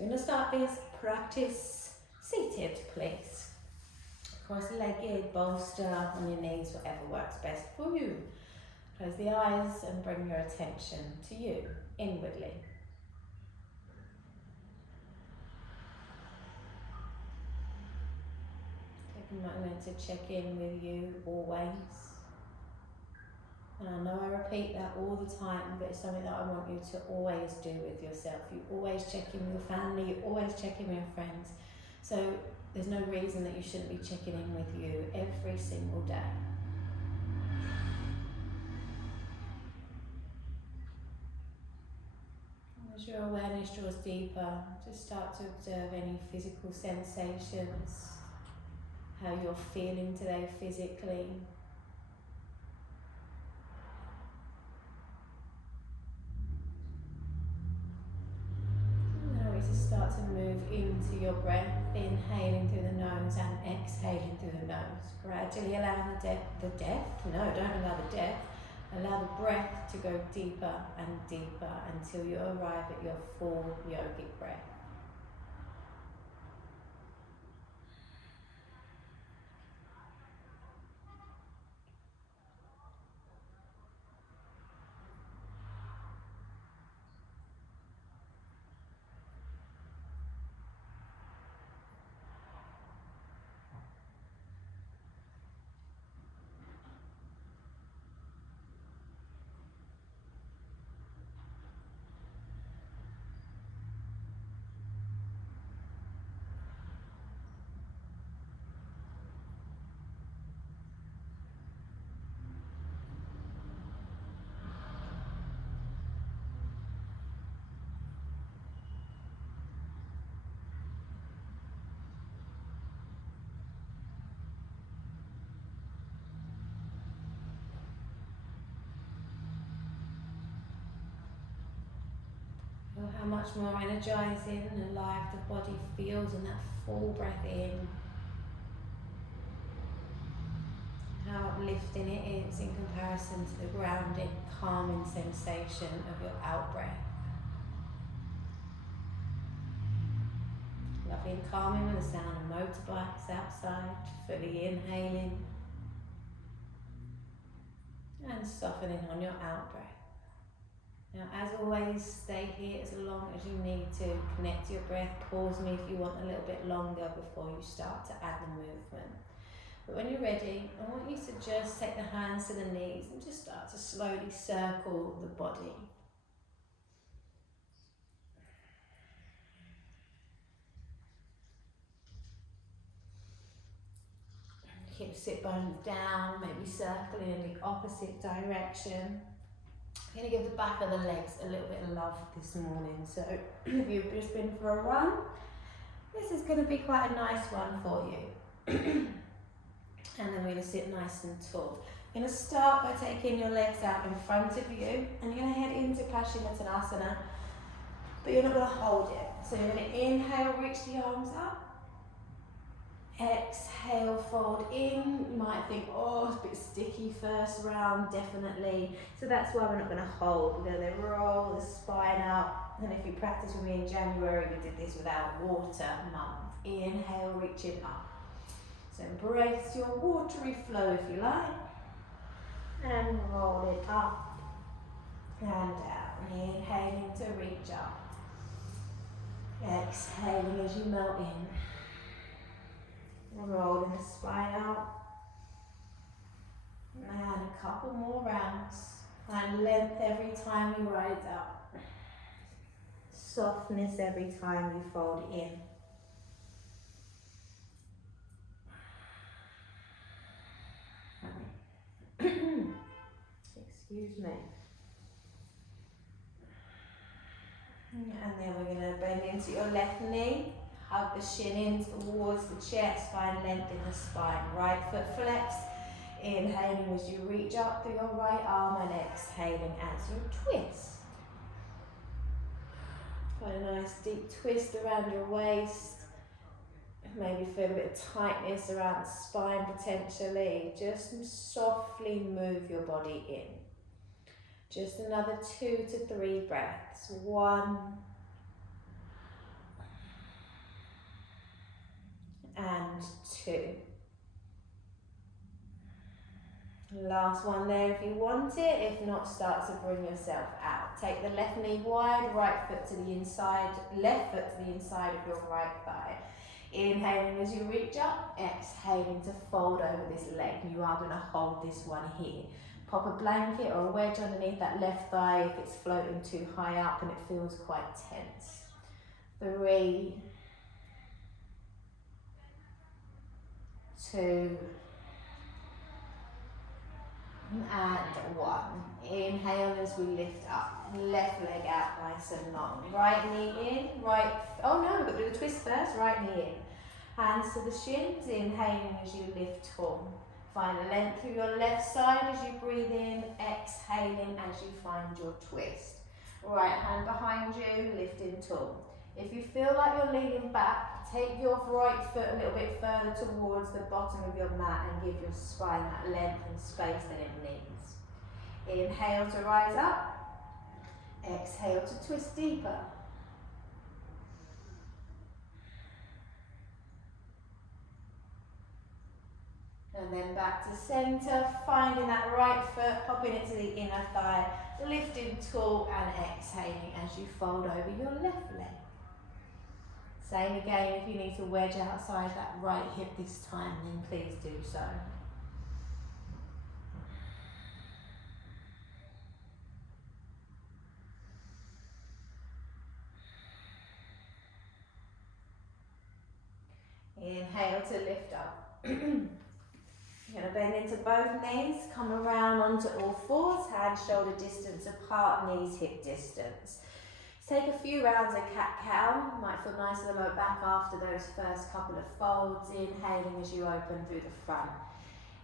We're going to start this practice seated, please. Cross-legged, bolster on your knees, whatever works best for you. Close the eyes and bring your attention to you, inwardly. Take a moment to check in with you always. And I know I repeat that all the time, but it's something that I want you to always do with yourself. You always check in with your family, you always check in with your friends. So there's no reason that you shouldn't be checking in with you every single day. As your awareness draws deeper, just start to observe any physical sensations, how you're feeling today physically. Start to move into your breath, inhaling through the nose and exhaling through the nose. Gradually allowing allow the breath to go deeper and deeper until you arrive at your full yogic breath. How much more energizing and alive the body feels in that full breath in. How uplifting it is in comparison to the grounding, calming sensation of your out breath. Lovely and calming with the sound of motorbikes outside, fully inhaling and softening on your out breath. Now, as always, stay here as long as you need to. Connect to your breath. Pause me if you want a little bit longer before you start to add the movement. But when you're ready, I want you to just take the hands to the knees and just start to slowly circle the body. Keep sit bones down, maybe circling in the opposite direction. I'm going to give the back of the legs a little bit of love this morning. So if you've just been for a run, this is going to be quite a nice one for you. And then we're going to sit nice and tall. You're going to start by taking your legs out in front of you, and you're going to head into Paschimottanasana, but you're not going to hold it. So you're going to inhale, reach the arms up. Exhale, fold in. You might think, oh, it's a bit sticky first round, definitely. So that's why we're not going to hold. We're going to roll the spine out. And if you practice with me in January, we did this without water month. Inhale, reach it up. So embrace your watery flow if you like. And roll it up and down. Inhaling to reach up. Exhaling as you melt in. And rolling the spine out. And a couple more rounds. And length every time you rise up. Softness every time you fold in. Excuse me. And then we're going to bend into your left knee. Hug the shin in towards the chest, find length in the spine. Right foot flexed, inhaling as you reach up through your right arm and exhaling as you twist. Find a nice deep twist around your waist. Maybe feel a bit of tightness around the spine potentially. Just softly move your body in. Just another 2 to 3 breaths. 1, and 2. Last one there if you want it. If not, start to bring yourself out. Take the left knee wide, right foot to the inside, left foot to the inside of your right thigh. Inhaling as you reach up, exhaling to fold over this leg. You are going to hold this one here. Pop a blanket or a wedge underneath that left thigh if it's floating too high up and it feels quite tense. 3, 2, and 1. Inhale as we lift up. Left leg out nice and long. Right knee in, right, oh no, we've got to do the twist first. Right knee in. Hands to the shins, inhaling as you lift tall. Find length through your left side as you breathe in, exhaling as you find your twist. Right hand behind you, lifting tall. If you feel like you're leaning back, take your right foot a little bit further towards the bottom of your mat and give your spine that length and space that it needs. Inhale to rise up. Exhale to twist deeper. And then back to center, finding that right foot, popping it to the inner thigh, lifting tall and exhaling as you fold over your left leg. Same again, if you need to wedge outside that right hip this time, then please do so. Inhale to lift up. You're going to bend into both knees, come around onto all fours, hands shoulder distance apart, knees hip distance. Take a few rounds of cat-cow. Might feel nice in the lower back after those first couple of folds. Inhaling as you open through the front.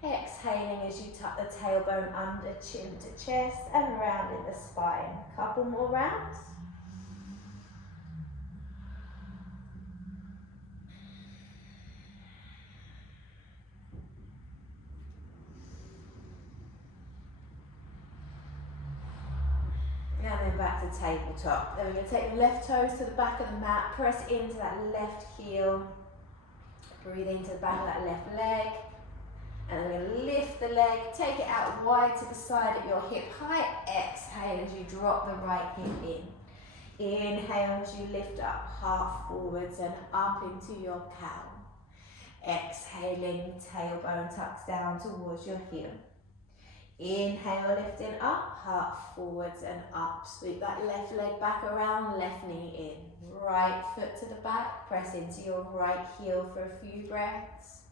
Exhaling as you tuck the tailbone under, chin to chest and round in the spine. Couple more rounds. And then back to tabletop. Then we're going to take the left toes to the back of the mat, press into that left heel, breathe into the back of that left leg, and then we're going to lift the leg, take it out wide to the side at your hip height, exhale as you drop the right hip in. Inhale as you lift up, half forwards and up into your cow. Exhaling, tailbone tucks down towards your heel. Inhale, lifting up, heart forwards and up. Sweep that left leg back around, left knee in. Right foot to the back, press into your right heel for a few breaths.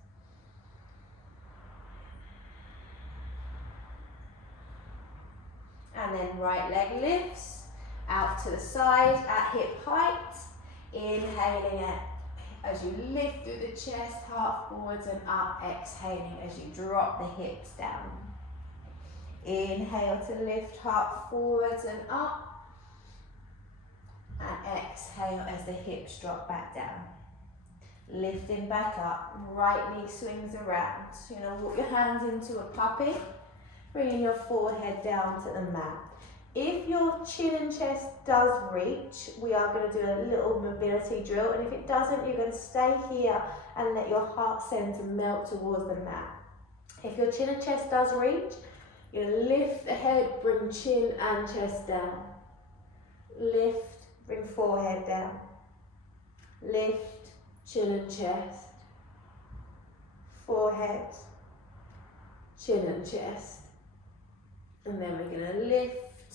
And then right leg lifts, out to the side at hip height. Inhaling it as you lift through the chest, heart forwards and up. Exhaling as you drop the hips down. Inhale to lift, heart forwards and up. And exhale as the hips drop back down. Lifting back up, right knee swings around. You're going to walk your hands into a puppy, bringing your forehead down to the mat. If your chin and chest does reach, we are going to do a little mobility drill. And if it doesn't, you're going to stay here and let your heart center melt towards the mat. If your chin and chest does reach, you're going to lift the head, bring chin and chest down. Lift, bring forehead down. Lift, chin and chest. Forehead, chin and chest. And then we're going to lift,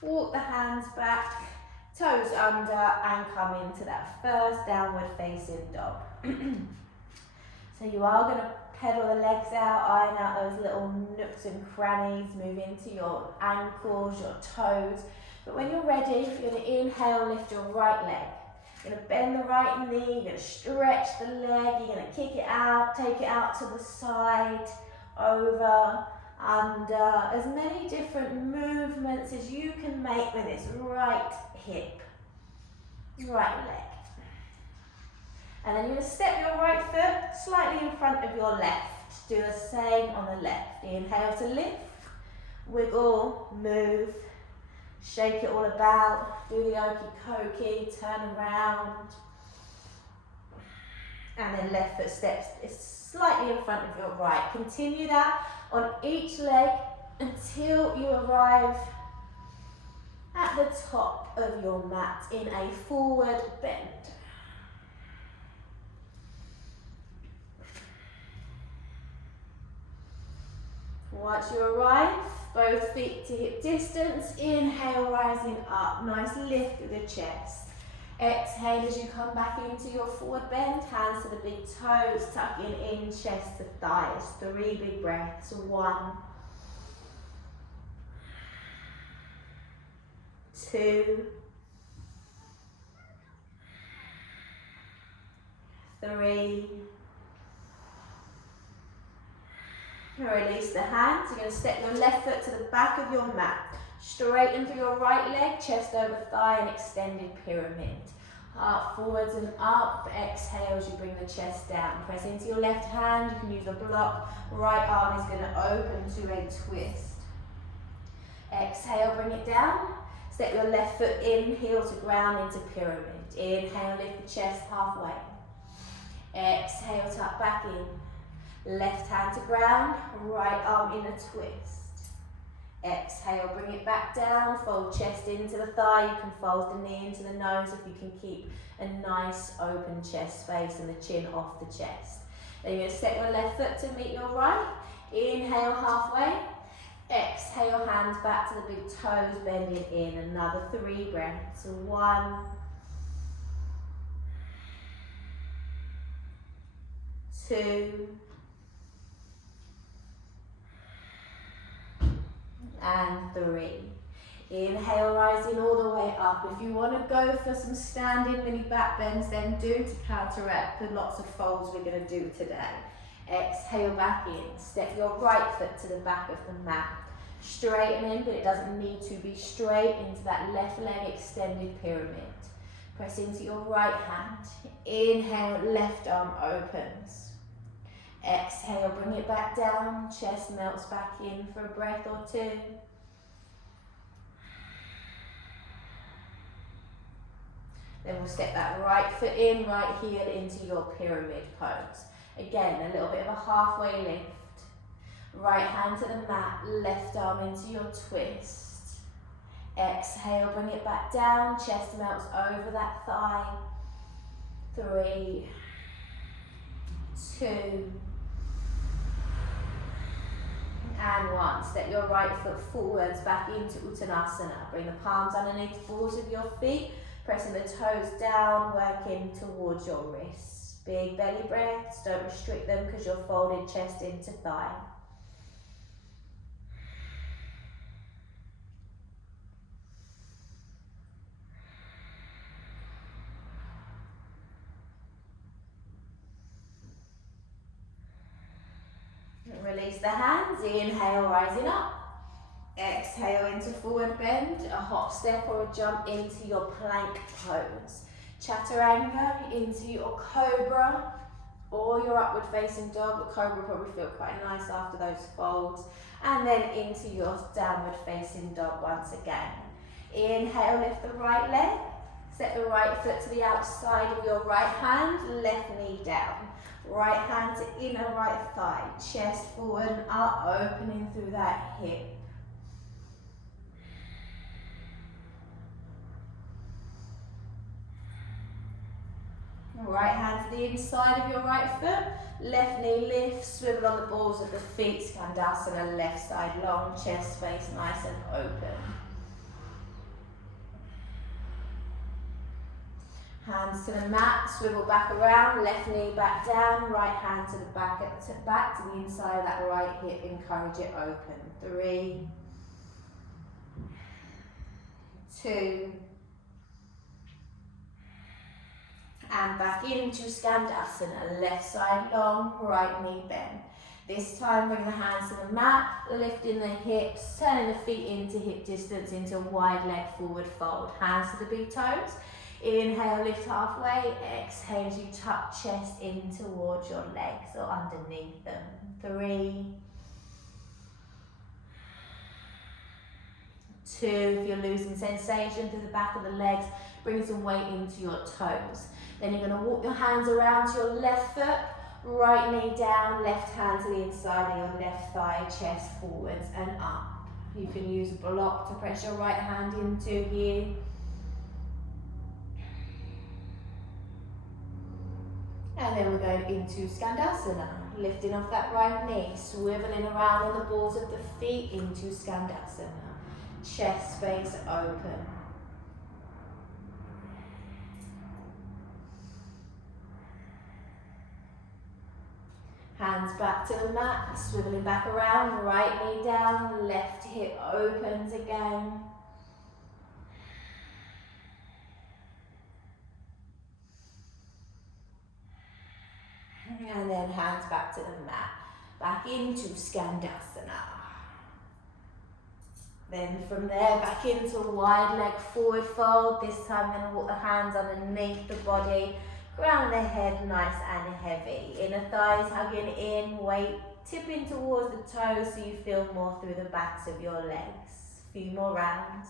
walk the hands back, toes under and come into that first downward facing dog. So you are going to pedal the legs out, iron out those little nooks and crannies, move into your ankles, your toes. But when you're ready, you're going to inhale, lift your right leg. You're going to bend the right knee, you're going to stretch the leg, you're going to kick it out, take it out to the side, over, under. As many different movements as you can make with this right hip, right leg. And then you're going to step your right foot slightly in front of your left. Do the same on the left. Inhale to lift, wiggle, move, shake it all about, do the okey-dokey, turn around. And then left foot steps slightly in front of your right. Continue that on each leg until you arrive at the top of your mat in a forward bend. Once you arrive, both feet to hip distance, inhale, rising up, nice lift of the chest. Exhale as you come back into your forward bend, hands to the big toes, tucking in chest to thighs. 3 big breaths. 1, 2, 3. Release the hands. You're going to step your left foot to the back of your mat. Straighten through your right leg, chest over thigh, and extended pyramid. Heart forwards and up. Exhale as you bring the chest down. Press into your left hand. You can use a block. Right arm is going to open to a twist. Exhale, bring it down. Step your left foot in, heel to ground into pyramid. Inhale, lift the chest halfway. Exhale, tuck back in. Left hand to ground, right arm in a twist. Exhale, bring it back down, fold chest into the thigh. You can fold the knee into the nose if you can keep a nice open chest space and the chin off the chest. Then you're going to step your left foot to meet your right. Inhale halfway. Exhale, hands back to the big toes, bending in. Another 3 breaths. 1, 2, and 3. Inhale, rising all the way up. If you want to go for some standing mini back bends, then do to counteract the lots of folds we're going to do today. Exhale back in. Step your right foot to the back of the mat. Straighten in, but it doesn't need to be straight, into that left leg extended pyramid. Press into your right hand. Inhale, left arm opens. Exhale, bring it back down. Chest melts back in for a breath or 2. Then we'll step that right foot in, right heel into your pyramid pose. Again, a little bit of a halfway lift. Right hand to the mat, left arm into your twist. Exhale, bring it back down, chest melts over that thigh. 3, 2, and 1. Step your right foot forwards back into Uttanasana. Bring the palms underneath the balls of your feet, pressing the toes down, working towards your wrists. Big belly breaths, don't restrict them because you're folded chest into thigh. Release the hands, inhale, rising up. Exhale into forward bend, a hop step or a jump into your plank pose. Chaturanga into your cobra or your upward facing dog. The cobra will probably feel quite nice after those folds. And then into your downward facing dog once again. Inhale, lift the right leg. Set the right foot to the outside of your right hand, left knee down. Right hand to inner right thigh, chest forward and up, opening through that hip. Right hand to the inside of your right foot, left knee lifts, swivel on the balls of the feet, Skandasana, left side long, chest space nice and open. Hands to the mat, swivel back around, left knee back down, right hand to the back to the inside of that right hip, encourage it open. 3, 2, and back into Skandasana, left side long, right knee bend. This time bring the hands to the mat, lifting the hips, turning the feet into hip distance, into a wide leg forward fold. Hands to the big toes. Inhale, lift halfway. Exhale as you tuck chest in towards your legs or underneath them. 3, 2. If you're losing sensation through the back of the legs, Bring some weight into your toes. Then you're going to walk your hands around to your left foot, right knee down, left hand to the inside of your left thigh, chest forwards and up. You can use a block to press your right hand into here. And then we're going into Skandasana, lifting off that right knee, swiveling around on the balls of the feet into Skandasana. Chest space open. Hands back to the mat, swiveling back around, right knee down, left hip opens again. And then hands back to the mat, back into Skandasana. Then from there, back into wide leg forward fold. This time I'm going to walk the hands underneath the body, ground the head nice and heavy. Inner thighs hugging in, weight tipping towards the toes so you feel more through the backs of your legs. A few more rounds.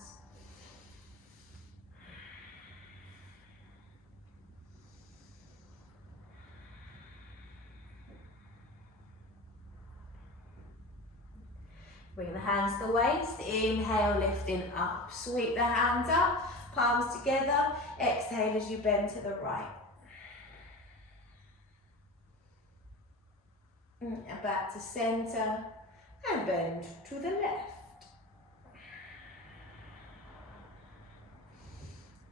Bring the hands to the waist, inhale, lifting up. Sweep the hands up, palms together. Exhale as you bend to the right. And back to center and bend to the left.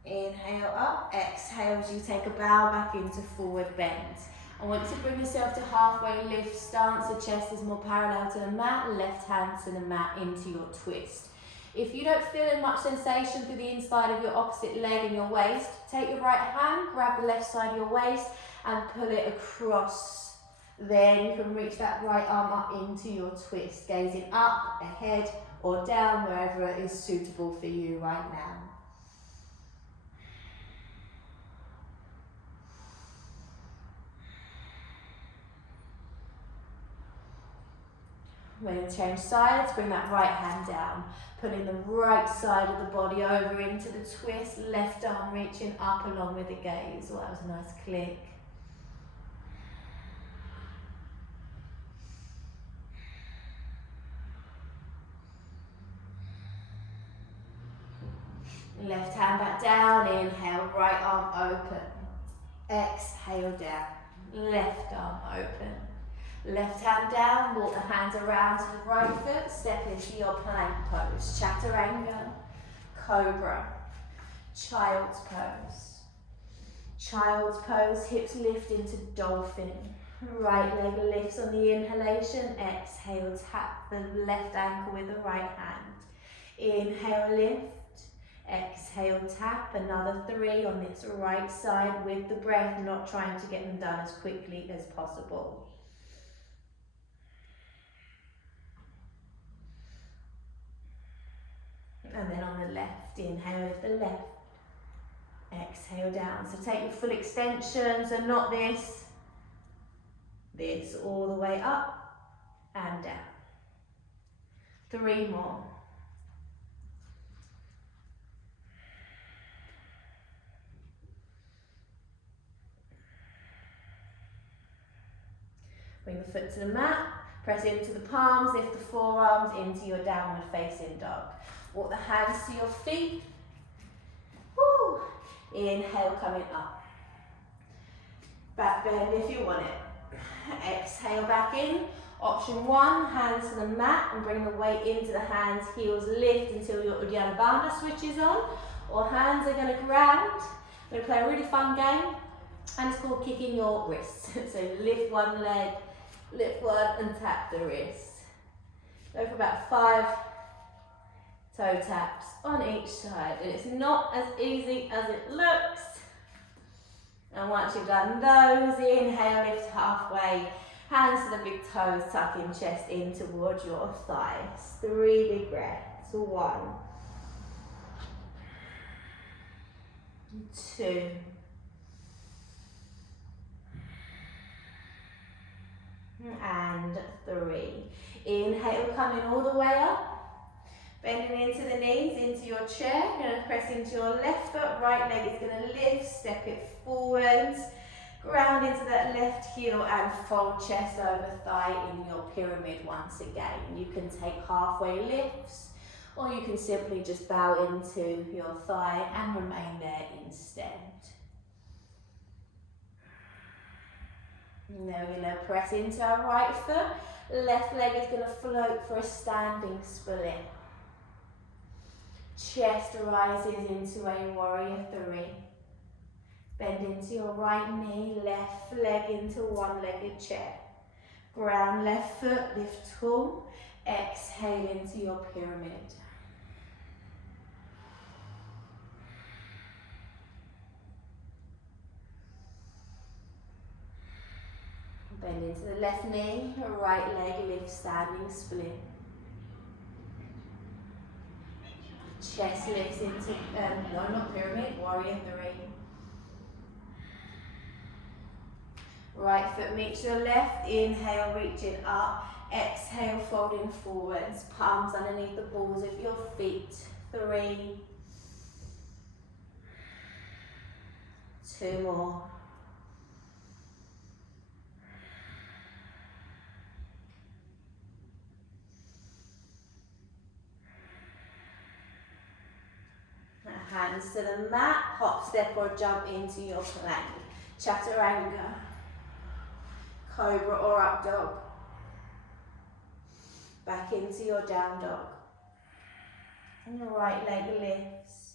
Inhale up, exhale as you take a bow back into forward bend. I want you to bring yourself to halfway lift stance. The chest is more parallel to the mat, left hand to the mat into your twist. If you don't feel much sensation through the inside of your opposite leg and your waist, take your right hand, grab the left side of your waist and pull it across. Then you can reach that right arm up into your twist, gazing up, ahead or down, wherever it is suitable for you right now. We're going to change sides, bring that right hand down, pulling the right side of the body over into the twist, left arm reaching up along with the gaze. Oh, that was a nice click. Left hand back down, inhale, right arm open. Exhale down, left arm open. Left hand down, walk the hands around to the right foot, step into your plank pose. Chaturanga, cobra, child's pose. Child's pose, hips lift into dolphin. Right leg lifts on the inhalation, exhale, tap the left ankle with the right hand. Inhale, lift, exhale, tap, another 3 on this right side with the breath, not trying to get them done as quickly as possible. And then on the left, inhale with the left, exhale down. So take your full extension, so not this, all the way up and down. 3 more. Bring the foot to the mat, press into the palms, lift the forearms into your downward facing dog. Walk the hands to your feet. Woo. Inhale, coming up. Back bend if you want it. Exhale back in. Option 1, hands to the mat and bring the weight into the hands. Heels lift until your Uddiyana Bandha switches on. Or hands are going to ground. We're going to play a really fun game. And it's called kicking your wrists. So lift one leg, lift one and tap the wrist. Go for about 5 toe taps on each side, and it's not as easy as it looks. And once you've done those, inhale, lift halfway, hands to the big toes, tucking chest in towards your thighs. 3 big breaths. 1, 2, and 3. Inhale, coming all the way up. Bending into the knees, into your chair. Going to press into your left foot, right leg is going to lift, step it forwards. Ground into that left heel and fold chest over thigh in your pyramid once again. You can take halfway lifts or you can simply just bow into your thigh and remain there instead. And then we're going to press into our right foot. Left leg is going to float for a standing split. Chest rises into a warrior three. Bend into your right knee, left leg into one-legged chair. Ground left foot, lift tall. Exhale into your pyramid. Bend into the left knee, right leg lift, standing split. Chest lifts into, no, not pyramid, warrior three. Right foot meets your left, inhale, reaching up. Exhale, folding forwards, palms underneath the balls of your feet. 3, 2 more. Hands to the mat, hop, step or jump into your plank. Chaturanga, cobra or up dog. Back into your down dog. And your right leg lifts.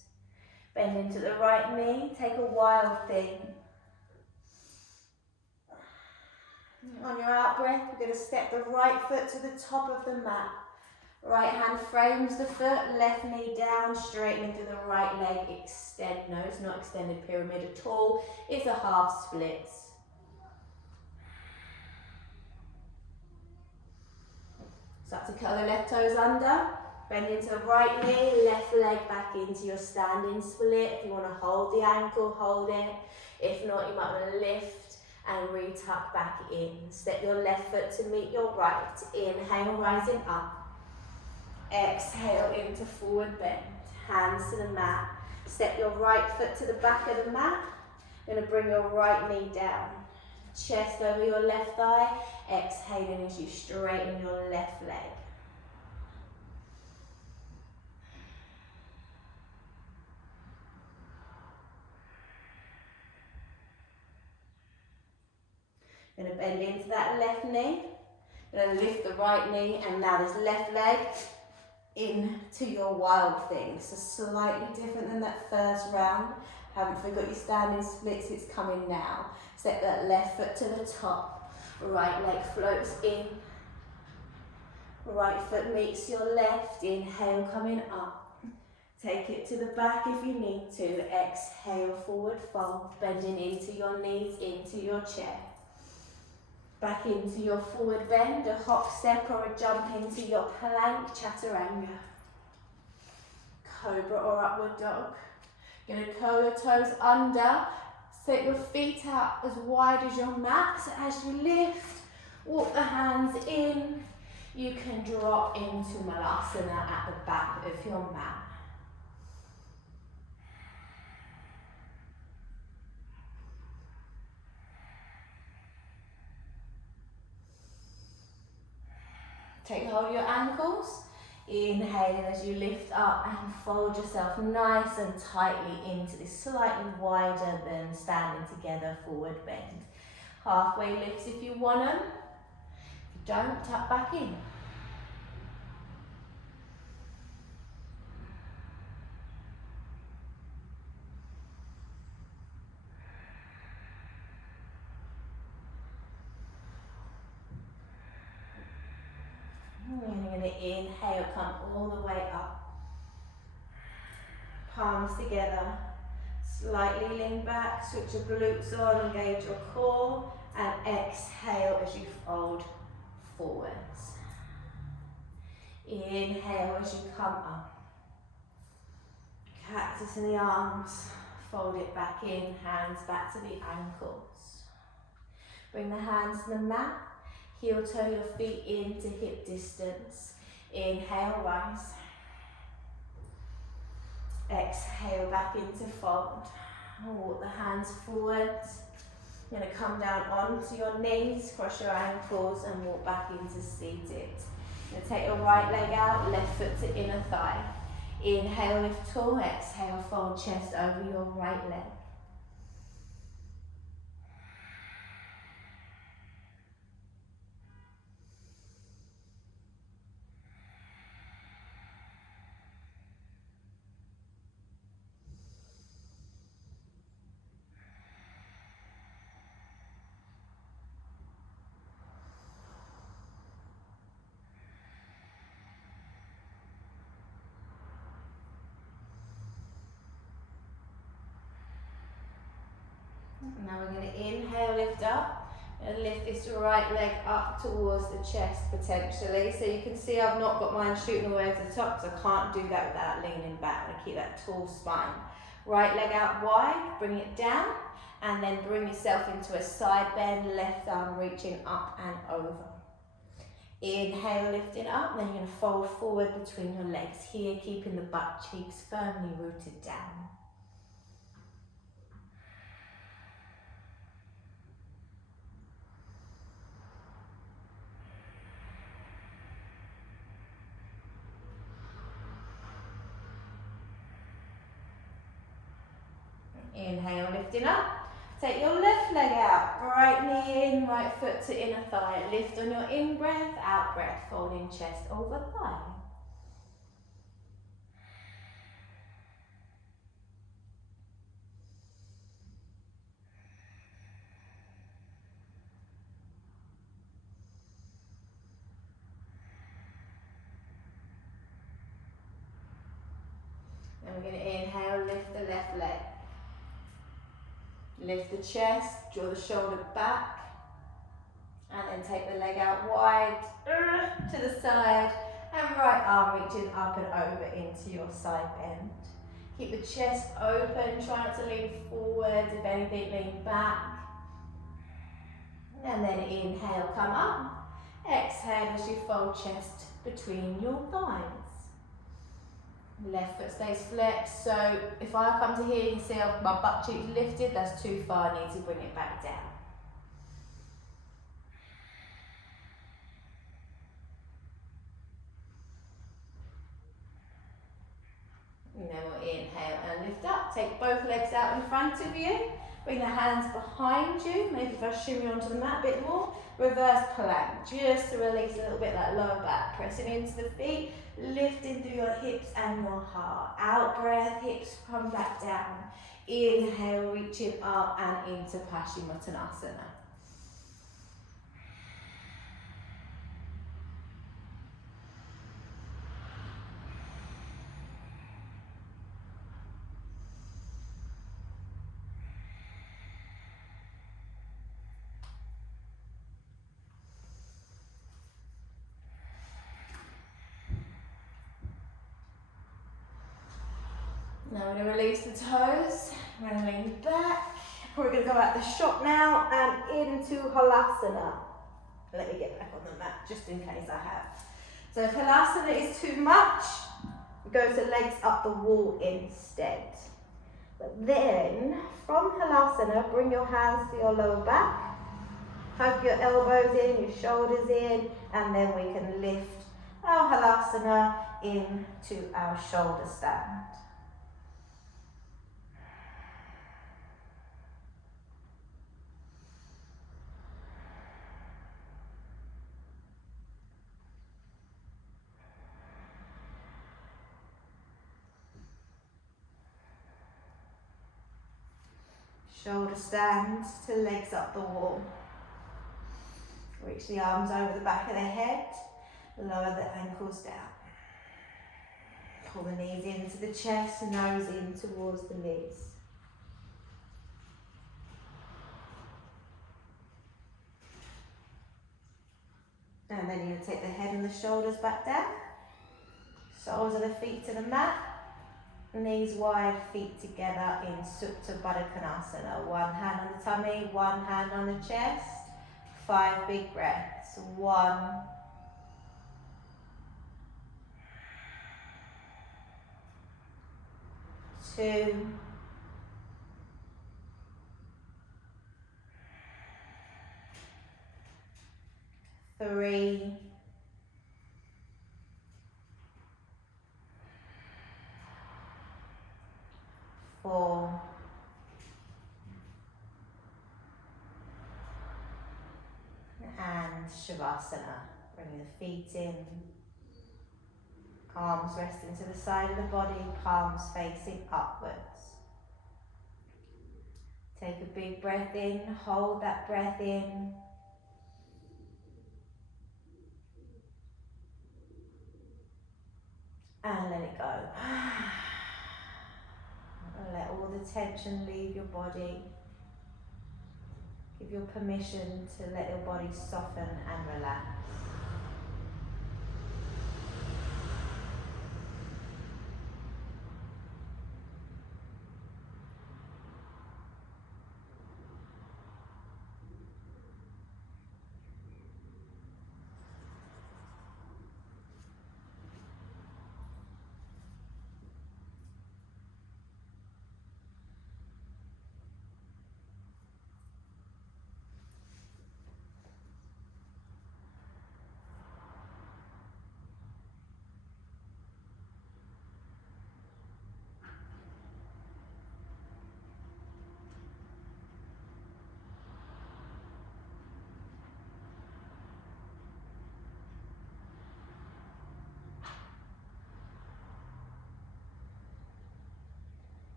Bend into the right knee, take a wild thing. On your out breath, we're going to step the right foot to the top of the mat. Right hand frames the foot, left knee down, straighten into the right leg, extend. No, it's not extended pyramid at all. It's a half splits. Start to curl the left toes under. Bend into the right knee, left leg back into your standing split. If you want to hold the ankle, hold it. If not, you might want to lift and re-tuck back in. Step your left foot to meet your right. Inhale, rising up. Exhale into forward bend. Hands to the mat. Step your right foot to the back of the mat. You're going to bring your right knee down. Chest over your left thigh. Exhaling as you straighten your left leg. You're going to bend into that left knee. You're going to lift the right knee and now this left leg into your wild thing. So slightly different than that first round. Haven't forgot your standing splits, it's coming now. Step that left foot to the top. Right leg floats in. Right foot meets your left. Inhale, coming up. Take it to the back if you need to. Exhale, forward fold. Bending into your knees, into your chair. Back into your forward bend, a hop, step or a jump into your plank, chaturanga. Cobra or upward dog. You're going to curl your toes under, set your feet out as wide as your mat. So as you lift, walk the hands in. You can drop into Malasana at the back of your mat. Take hold of your ankles, inhaling as you lift up and fold yourself nice and tightly into this slightly wider than standing together forward bend. Halfway lifts if you want them. If you don't, tuck back in. And you're going to inhale, come all the way up. Palms together. Slightly lean back, switch your glutes on, engage your core, and exhale as you fold forwards. Inhale as you come up. Cactus in the arms, fold it back in, hands back to the ankles. Bring the hands to the mat. Heel toe your feet into hip distance. Inhale, rise. Exhale back into fold. Walk the hands forwards. You're going to come down onto your knees, cross your ankles and walk back into seated. You're going to take your right leg out, left foot to inner thigh. Inhale, lift tall. Exhale, fold chest over your right leg. Now we're going to inhale, lift up, and lift this right leg up towards the chest potentially. So you can see I've not got mine shooting all the way to the top, so I can't do that without leaning back. I'm going to keep that tall spine. Right leg out wide, bring it down, and then bring yourself into a side bend, left arm reaching up and over. Inhale, lifting up, then you're going to fold forward between your legs here, keeping the butt cheeks firmly rooted down. Inhale, lifting up. Take your left leg out, right knee in, right foot to inner thigh. Lift on your in breath, out breath, folding chest over thigh. And we're going to inhale, lift the left leg. Lift the chest, draw the shoulder back, and then take the leg out wide to the side, and right arm reaching up and over into your side bend. Keep the chest open, try not to lean forward, if anything lean back. And then inhale, come up. Exhale as you fold chest between your thighs. Left foot stays flexed, so if I come to here, you can see my butt cheeks lifted, that's too far, I need to bring it back down. And then we'll inhale and lift up, take both legs out in front of you, bring the hands behind you, maybe if I shimmy onto the mat a bit more, reverse plank, just to release a little bit that lower back, pressing into the feet, lifting through your hips and your heart. Out breath, hips come back down. Inhale, reaching up and into Paschimottanasana. Now we're going to release the toes, we're going to lean back, we're going to go out the shot now and into Halasana. Let me get back on the mat just in case I have. So if Halasana is too much, go to legs up the wall instead. But then from Halasana, bring your hands to your lower back, hug your elbows in, your shoulders in, and then we can lift our Halasana into our shoulder stand. Shoulder stand to legs up the wall. Reach the arms over the back of the head, lower the ankles down. Pull the knees into the chest, nose in towards the knees. And then you're going to take the head and the shoulders back down. Soles of the feet to the mat. Knees wide, feet together in Supta Baddha Konasana. One hand on the tummy, one hand on the chest. 5 big breaths. 1, 2, 2, 3, 4, and Shavasana. Bring the feet in, arms resting to the side of the body, palms facing upwards. Take a big breath in, hold that breath in. And let it go. And let all the tension leave your body. Give your permission to let your body soften and relax.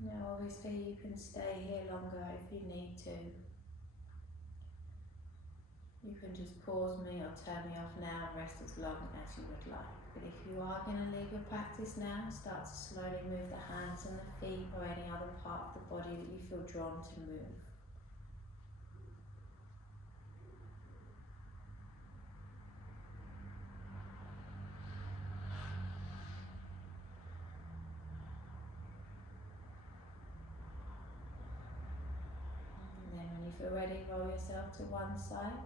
Now obviously you can stay here longer if you need to. You can just pause me or turn me off now and rest as long as you would like. But if you are going to leave your practice now, start to slowly move the hands and the feet or any other part of the body that you feel drawn to move. And then when you feel ready, roll yourself to one side.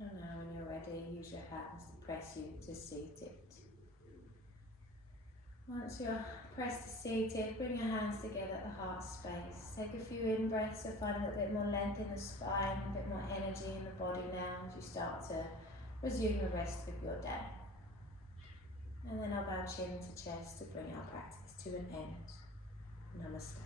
And now when you're ready, use your hands to press you to seated. Once you're pressed to seated, bring your hands together at the heart space. Take a few in-breaths to find a little bit more length in the spine, a bit more energy in the body now as you start to resume the rest of your day. And then I'll bow chin to chest to bring our practice to an end. Namaste.